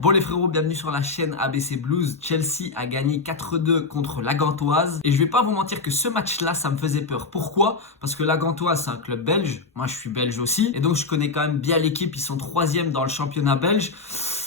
Bon les frérots, bienvenue sur la chaîne ABC Blues. Chelsea a gagné 4-2 contre la Gantoise. Et je vais pas vous mentir que ce match-là, ça me faisait peur. Pourquoi? Parce que la Gantoise, c'est un club belge. Moi, je suis belge aussi. Et donc, je connais quand même bien l'équipe. Ils sont 3e dans le championnat belge.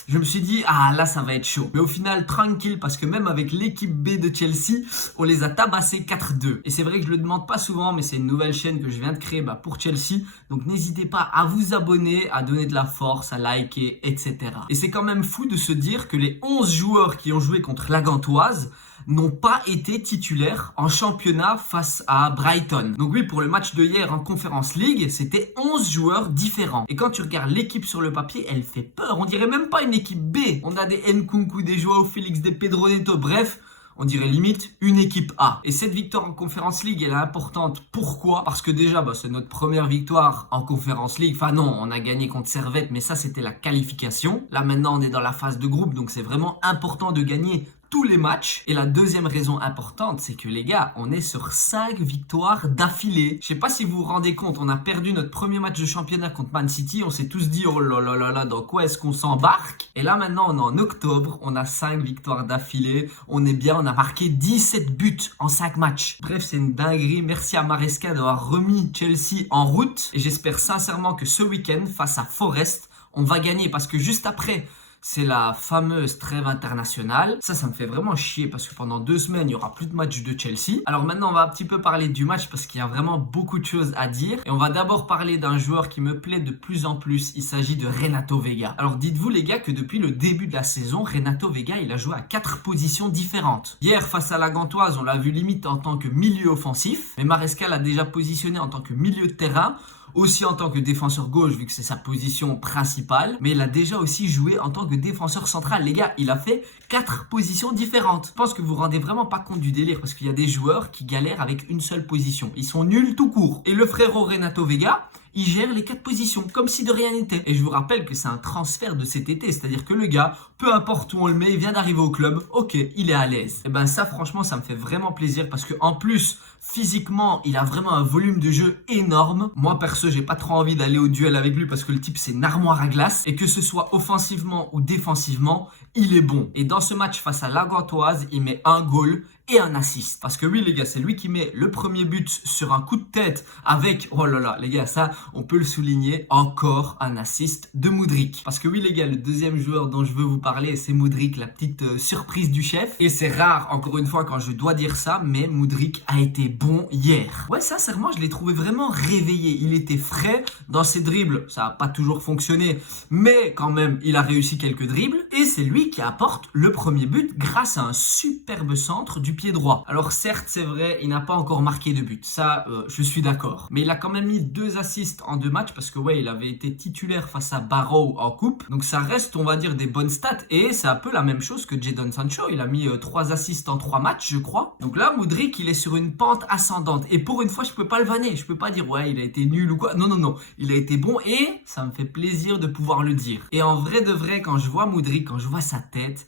Je me suis dit, ah là, ça va être chaud. Mais au final, tranquille, parce que même avec l'équipe B de Chelsea, on les a tabassés 4-2. Et c'est vrai que je le demande pas souvent, mais c'est une nouvelle chaîne que je viens de créer pour Chelsea. Donc n'hésitez pas à vous abonner, à donner de la force, à liker, etc. Et c'est quand même fou de se dire que les 11 joueurs qui ont joué contre la Gantoise n'ont pas été titulaires en championnat face à Brighton. Donc oui, pour le match de hier en Conference League, c'était 11 joueurs différents. Et quand tu regardes l'équipe sur le papier, elle fait peur. On dirait même pas une équipe B. On a des Nkunku, des Joao Félix, des Pedro Neto, bref... On dirait limite une équipe A. Et cette victoire en Conference League, elle est importante. Pourquoi? Parce que déjà, c'est notre première victoire en Conference League. Enfin non, on a gagné contre Servette, mais ça, c'était la qualification. Là, maintenant, on est dans la phase de groupe, donc c'est vraiment important de gagner tous les matchs. Et la deuxième raison importante, c'est que les gars, on est sur 5 victoires d'affilée. Je sais pas si vous vous rendez compte, on a perdu notre premier match de championnat contre Man City. On s'est tous dit, oh là là là là, dans quoi est-ce qu'on s'embarque? Et là maintenant, on est en octobre, on a 5 victoires d'affilée. On est bien, on a marqué 17 buts en 5 matchs. Bref, c'est une dinguerie. Merci à Maresca d'avoir remis Chelsea en route. Et j'espère sincèrement que ce week-end, face à Forest, on va gagner. Parce que juste après... c'est la fameuse trêve internationale. Ça me fait vraiment chier parce que pendant 2 semaines, il n'y aura plus de match de Chelsea. Alors maintenant, on va un petit peu parler du match parce qu'il y a vraiment beaucoup de choses à dire. Et on va d'abord parler d'un joueur qui me plaît de plus en plus. Il s'agit de Renato Veiga. Alors dites-vous les gars que depuis le début de la saison, Renato Veiga, il a joué à 4 positions différentes. Hier, face à la Gantoise, on l'a vu limite en tant que milieu offensif. Mais Maresca l'a déjà positionné en tant que milieu de terrain. Aussi en tant que défenseur gauche, vu que c'est sa position principale. Mais il a déjà aussi joué en tant que défenseur central. Les gars, il a fait 4 positions différentes. Je pense que vous vous rendez vraiment pas compte du délire. Parce qu'il y a des joueurs qui galèrent avec une seule position. Ils sont nuls tout court. Et le frérot Renato Veiga, il gère les 4 positions, comme si de rien n'était. Et je vous rappelle que c'est un transfert de cet été. C'est-à-dire que le gars, peu importe où on le met, il vient d'arriver au club. Ok, il est à l'aise. Et ben ça, franchement, ça me fait vraiment plaisir. Parce que en plus, physiquement, il a vraiment un volume de jeu énorme. Moi, perso, j'ai pas trop envie d'aller au duel avec lui. Parce que le type, c'est une armoire à glace. Et que ce soit offensivement ou défensivement, il est bon. Et dans ce match face à la Gantoise, il met un goal et un assist. Parce que oui les gars, c'est lui qui met le premier but sur un coup de tête avec, oh là là les gars, ça on peut le souligner, encore un assist de Mudryk. Parce que oui les gars, le deuxième joueur dont je veux vous parler, c'est Mudryk, la petite surprise du chef. Et c'est rare, encore une fois, quand je dois dire ça, mais Mudryk a été bon hier. Ouais, sincèrement, je l'ai trouvé vraiment réveillé. Il était frais dans ses dribbles. Ça n'a pas toujours fonctionné, mais quand même, il a réussi quelques dribbles. Et c'est lui qui apporte le premier but grâce à un superbe centre du pied droit. Alors certes, c'est vrai, il n'a pas encore marqué de but. Ça, je suis d'accord. Mais il a quand même mis 2 assists en 2 matchs parce que ouais, il avait été titulaire face à Barrow en coupe. Donc ça reste, on va dire, des bonnes stats. Et c'est un peu la même chose que Jadon Sancho. Il a mis 3 assists en 3 matchs, je crois. Donc là, Mudryk, il est sur une pente ascendante. Et pour une fois, je peux pas le vanner. Je peux pas dire, ouais, il a été nul ou quoi. Non, non, non. Il a été bon et ça me fait plaisir de pouvoir le dire. Et en vrai de vrai, quand je vois Mudryk, quand je vois sa tête...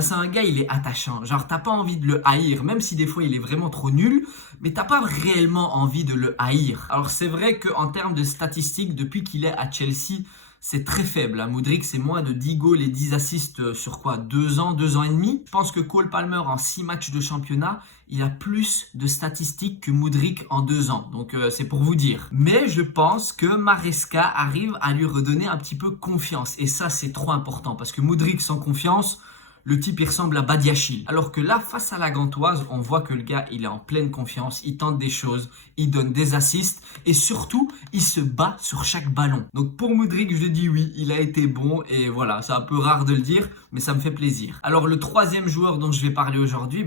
c'est un gars, il est attachant. Genre, t'as pas envie de le haïr, même si des fois il est vraiment trop nul, mais t'as pas réellement envie de le haïr. Alors, c'est vrai qu'en termes de statistiques, depuis qu'il est à Chelsea, c'est très faible. Mudryk, c'est moins de 10 goals et 10 assists sur quoi? 2 ans, 2 ans et demi. Je pense que Cole Palmer, en 6 matchs de championnat, il a plus de statistiques que Mudryk en 2 ans. Donc, c'est pour vous dire. Mais je pense que Maresca arrive à lui redonner un petit peu confiance. Et ça, c'est trop important. Parce que Mudryk sans confiance... le type, il ressemble à Badiachil. Alors que là, face à la Gantoise, on voit que le gars, il est en pleine confiance. Il tente des choses, il donne des assists. Et surtout, il se bat sur chaque ballon. Donc pour Mudryk, je dis oui, il a été bon. Et voilà, c'est un peu rare de le dire, mais ça me fait plaisir. Alors le troisième joueur dont je vais parler aujourd'hui,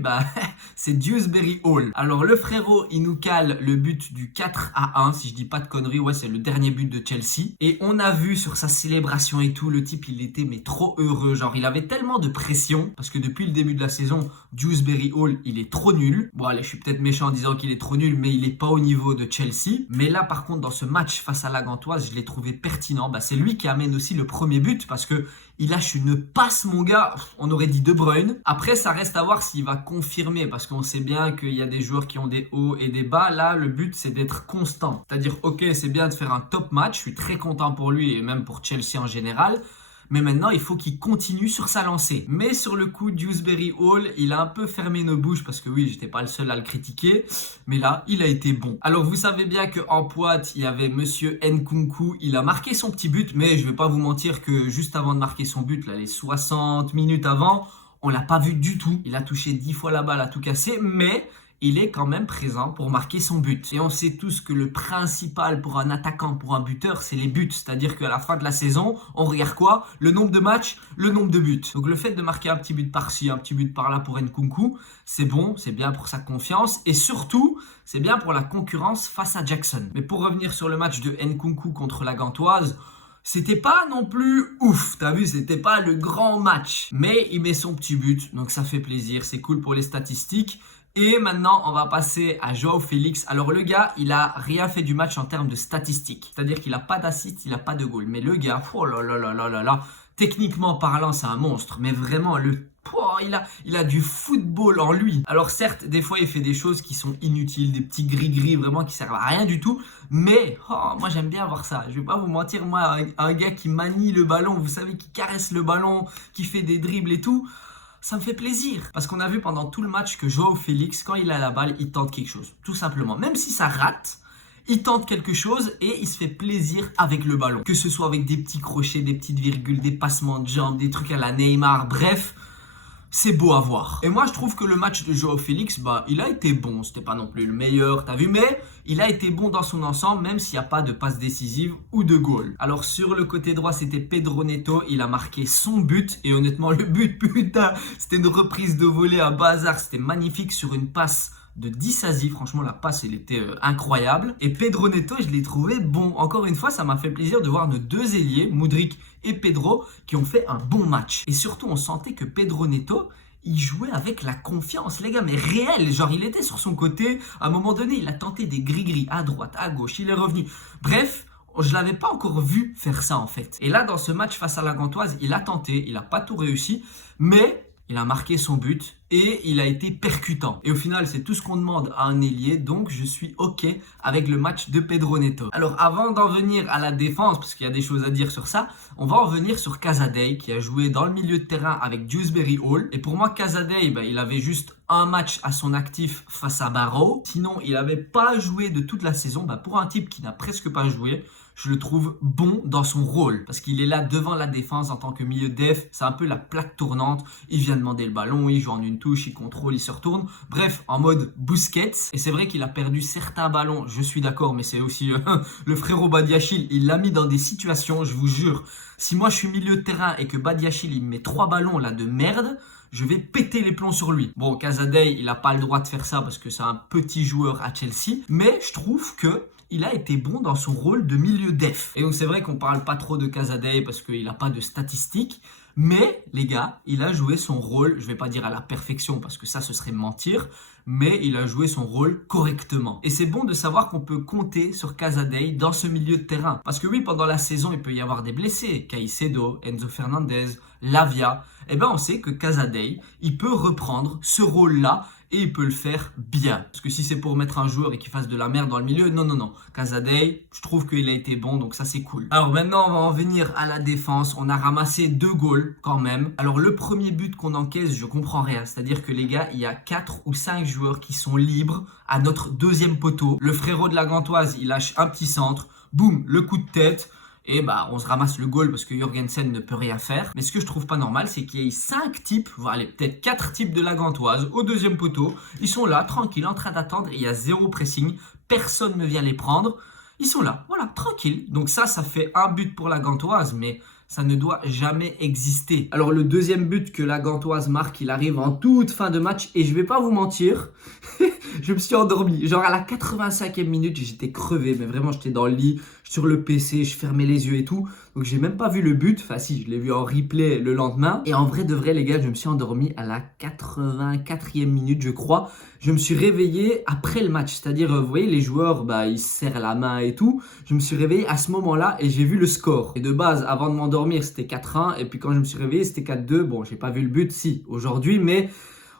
c'est Dewsbury Hall. Alors le frérot, il nous cale le but du 4-1, si je dis pas de conneries. Ouais, c'est le dernier but de Chelsea. Et on a vu sur sa célébration et tout, le type, il était mais trop heureux. Genre, il avait tellement de pression. Parce que depuis le début de la saison, Dewsbury Hall, il est trop nul. Bon allez, je suis peut-être méchant en disant qu'il est trop nul, mais il est pas au niveau de Chelsea. Mais là par contre, dans ce match face à la Gantoise, je l'ai trouvé pertinent. C'est lui qui amène aussi le premier but parce que il lâche une passe, mon gars. On aurait dit De Bruyne. Après, ça reste à voir s'il va confirmer parce qu'on sait bien qu'il y a des joueurs qui ont des hauts et des bas. Là, le but, c'est d'être constant. C'est-à-dire, ok, c'est bien de faire un top match. Je suis très content pour lui et même pour Chelsea en général. mais maintenant il faut qu'il continue sur sa lancée. Mais sur le coup, Dewsbury Hall, il a un peu fermé nos bouches parce que oui, j'étais pas le seul à le critiquer, mais là, il a été bon. Alors vous savez bien qu'en Poite, il y avait Monsieur Nkunku, il a marqué son petit but, mais je vais pas vous mentir que juste avant de marquer son but, là, les 60 minutes avant, on l'a pas vu du tout. Il a touché 10 fois la balle à tout casser, mais il est quand même présent pour marquer son but. Et on sait tous que le principal pour un attaquant, pour un buteur, c'est les buts. C'est-à-dire qu'à la fin de la saison, on regarde quoi? Le nombre de matchs, le nombre de buts. Donc le fait de marquer un petit but par-ci, un petit but par-là pour Nkunku, c'est bon, c'est bien pour sa confiance. Et surtout, c'est bien pour la concurrence face à Jackson. Mais pour revenir sur le match de Nkunku contre la Gantoise, c'était pas non plus ouf, t'as vu, c'était pas le grand match. Mais il met son petit but, donc ça fait plaisir, c'est cool pour les statistiques. Et maintenant, on va passer à Joao Félix. Alors le gars, il a rien fait du match en termes de statistiques. C'est-à-dire qu'il a pas d'assist, il a pas de goal. Mais le gars, oh là là là là là là, techniquement parlant, c'est un monstre. Mais vraiment, il a du football en lui. Alors certes, des fois, il fait des choses qui sont inutiles, des petits gris-gris vraiment qui servent à rien du tout. Mais moi, j'aime bien voir ça. Je vais pas vous mentir, moi, un gars qui manie le ballon, vous savez, qui caresse le ballon, qui fait des dribbles et tout, ça me fait plaisir. Parce qu'on a vu pendant tout le match que Joao Félix, quand il a la balle, il tente quelque chose. Tout simplement. Même si ça rate, il tente quelque chose et il se fait plaisir avec le ballon. Que ce soit avec des petits crochets, des petites virgules, des passements de jambes, des trucs à la Neymar, bref, c'est beau à voir. Et moi, je trouve que le match de Joao Félix, il a été bon. C'était pas non plus le meilleur, t'as vu, mais il a été bon dans son ensemble, même s'il n'y a pas de passe décisive ou de goal. Alors, sur le côté droit, c'était Pedro Neto. Il a marqué son but. Et honnêtement, le but, putain, c'était une reprise de volée à bazar. C'était magnifique sur une passe de Disasi. Franchement, la passe, elle était incroyable. Et Pedro Neto, je l'ai trouvé bon. Encore une fois, ça m'a fait plaisir de voir nos deux ailiers, Mudryk et Pedro, qui ont fait un bon match. Et surtout, on sentait que Pedro Neto, il jouait avec la confiance, les gars, mais réel. Genre, il était sur son côté. À un moment donné, il a tenté des gris-gris à droite, à gauche. Il est revenu. Bref, je l'avais pas encore vu faire ça, en fait. Et là, dans ce match face à la Gantoise, il a tenté. Il n'a pas tout réussi. Mais il a marqué son but et il a été percutant. Et au final, c'est tout ce qu'on demande à un ailier. Donc, je suis OK avec le match de Pedro Neto. Alors, avant d'en venir à la défense, parce qu'il y a des choses à dire sur ça, on va en venir sur Casadei, qui a joué dans le milieu de terrain avec Dewsbury Hall. Et pour moi, Casadei, il avait juste un match à son actif face à Barrow. Sinon, il n'avait pas joué de toute la saison. Pour un type qui n'a presque pas joué, je le trouve bon dans son rôle. Parce qu'il est là devant la défense en tant que milieu def. C'est un peu la plaque tournante. Il vient demander le ballon, il joue en une touche, il contrôle, il se retourne. Bref, en mode Busquets. Et c'est vrai qu'il a perdu certains ballons, je suis d'accord, mais c'est aussi le frérot Badiachil. Il l'a mis dans des situations, je vous jure. Si moi je suis milieu de terrain et que Badiachil il me met 3 ballons là de merde, je vais péter les plombs sur lui. Bon, Casadei, il n'a pas le droit de faire ça parce que c'est un petit joueur à Chelsea. Mais je trouve que il a été bon dans son rôle de milieu def. Et donc c'est vrai qu'on parle pas trop de Casadei parce qu'il n'a pas de statistiques. Mais les gars, il a joué son rôle, je vais pas dire à la perfection parce que ça ce serait mentir, mais il a joué son rôle correctement. Et c'est bon de savoir qu'on peut compter sur Casadei dans ce milieu de terrain. Parce que oui, pendant la saison, il peut y avoir des blessés. Caicedo, Enzo Fernandez, Lavia. Eh bien, on sait que Casadei, il peut reprendre ce rôle-là et il peut le faire bien. Parce que si c'est pour mettre un joueur et qu'il fasse de la merde dans le milieu, non. Casadei, je trouve qu'il a été bon, donc ça c'est cool. Alors maintenant, on va en venir à la défense. On a ramassé 2 goals quand même. Alors le premier but qu'on encaisse, je comprends rien. C'est-à-dire que les gars, il y a 4 ou 5 joueurs qui sont libres à notre deuxième poteau. Le frérot de la Gantoise, il lâche un petit centre. Boum, le coup de tête. Et on se ramasse le goal parce que Jorgensen ne peut rien faire. Mais ce que je trouve pas normal, c'est qu'il y ait 5 types, voire peut-être 4 types de la Gantoise au deuxième poteau. Ils sont là, tranquilles, en train d'attendre. Il y a 0 pressing. Personne ne vient les prendre. Ils sont là, voilà, tranquilles. Donc ça fait un but pour la Gantoise, mais ça ne doit jamais exister. Alors le deuxième but que la Gantoise marque, il arrive en toute fin de match. Et je vais pas vous mentir, je me suis endormi. Genre à la 85e minute, j'étais crevé. Mais vraiment, j'étais dans le lit, sur le PC, je fermais les yeux et tout. Donc j'ai même pas vu le but. Enfin si, je l'ai vu en replay le lendemain. Et en vrai de vrai les gars, je me suis endormi à la 84e minute je crois. Je me suis réveillé après le match. C'est-à-dire, vous voyez les joueurs, ils se serrent la main et tout. Je me suis réveillé à ce moment-là et j'ai vu le score. Et de base, avant de m'endormir, c'était 4-1. Et puis quand je me suis réveillé, c'était 4-2. Bon, j'ai pas vu le but, si, aujourd'hui, mais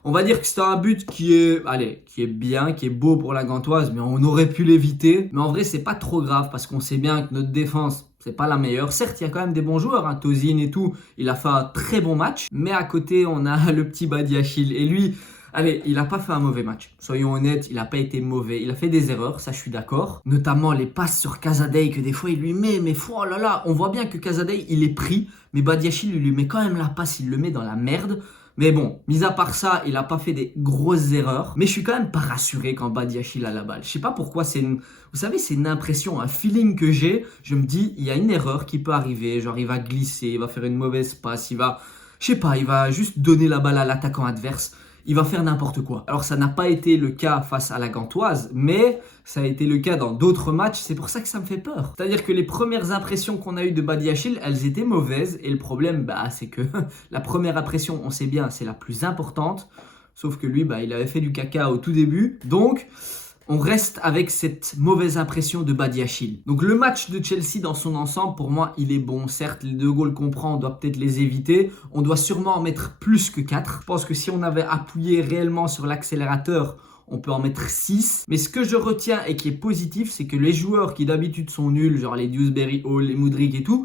on va dire que c'était un but qui est bien, qui est beau pour la Gantoise, mais on aurait pu l'éviter. Mais en vrai, c'est pas trop grave parce qu'on sait bien que notre défense, c'est pas la meilleure. Certes, il y a quand même des bons joueurs, hein. Tosin et tout, il a fait un très bon match. Mais à côté, on a le petit Badiachil. Et lui, allez, il n'a pas fait un mauvais match. Soyons honnêtes, il n'a pas été mauvais. Il a fait des erreurs, ça je suis d'accord. Notamment les passes sur Casadei que des fois il lui met. Mais oh là là, on voit bien que Casadei, il est pris. Mais Badiachil, il lui met quand même la passe, il le met dans la merde. Mais bon, mis à part ça, il n'a pas fait des grosses erreurs. Mais je suis quand même pas rassuré quand Badiachil a la balle. Je sais pas pourquoi, vous savez, c'est une impression, un feeling que j'ai. Je me dis, il y a une erreur qui peut arriver. Genre, il va glisser, il va faire une mauvaise passe, je sais pas, il va juste donner la balle à l'attaquant adverse. Il va faire n'importe quoi. Alors ça n'a pas été le cas face à la Gantoise, mais ça a été le cas dans d'autres matchs. C'est pour ça que ça me fait peur. C'est-à-dire que les premières impressions qu'on a eues de Badiachil, elles étaient mauvaises. Et le problème, c'est que la première impression, on sait bien, c'est la plus importante. Sauf que lui, il avait fait du caca au tout début. Donc, on reste avec cette mauvaise impression de Badiachil. Donc le match de Chelsea dans son ensemble, pour moi, il est bon. Certes, les 2 goals qu'on prend, on doit peut-être les éviter. On doit sûrement en mettre plus que 4. Je pense que si on avait appuyé réellement sur l'accélérateur, on peut en mettre 6. Mais ce que je retiens et qui est positif, c'est que les joueurs qui d'habitude sont nuls, genre les Dewsbury Hall, les Mudryk et tout,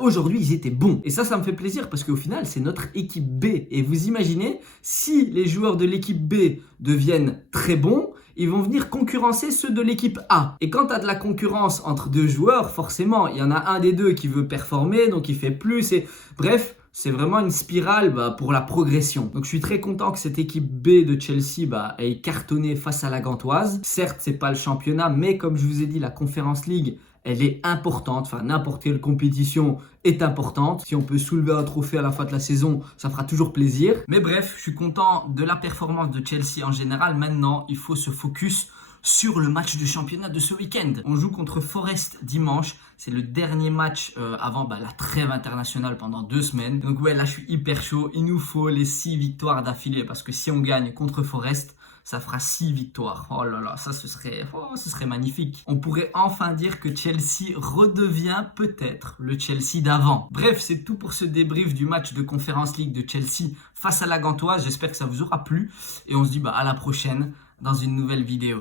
aujourd'hui, ils étaient bons. Et ça me fait plaisir parce qu'au final, c'est notre équipe B. Et vous imaginez, si les joueurs de l'équipe B deviennent très bons, ils vont venir concurrencer ceux de l'équipe A. Et quand tu as de la concurrence entre 2 joueurs, forcément, il y en a un des 2 qui veut performer, donc il fait plus. Et bref, c'est vraiment une spirale pour la progression. Donc je suis très content que cette équipe B de Chelsea ait cartonné face à la Gantoise. Certes, c'est pas le championnat, mais comme je vous ai dit, la Conference League, elle est importante. Enfin, n'importe quelle compétition est importante. Si on peut soulever un trophée à la fin de la saison, ça fera toujours plaisir. Mais bref, je suis content de la performance de Chelsea en général. Maintenant, il faut se focus sur le match de championnat de ce week-end. On joue contre Forest dimanche. C'est le dernier match avant la trêve internationale pendant 2 semaines. Donc ouais, là je suis hyper chaud. Il nous faut les 6 victoires d'affilée parce que si on gagne contre Forest, ça fera 6 victoires. Oh là là, ça ce serait magnifique. On pourrait enfin dire que Chelsea redevient peut-être le Chelsea d'avant. Bref, c'est tout pour ce débrief du match de Conference League de Chelsea face à la Gantoise. J'espère que ça vous aura plu et on se dit à la prochaine dans une nouvelle vidéo.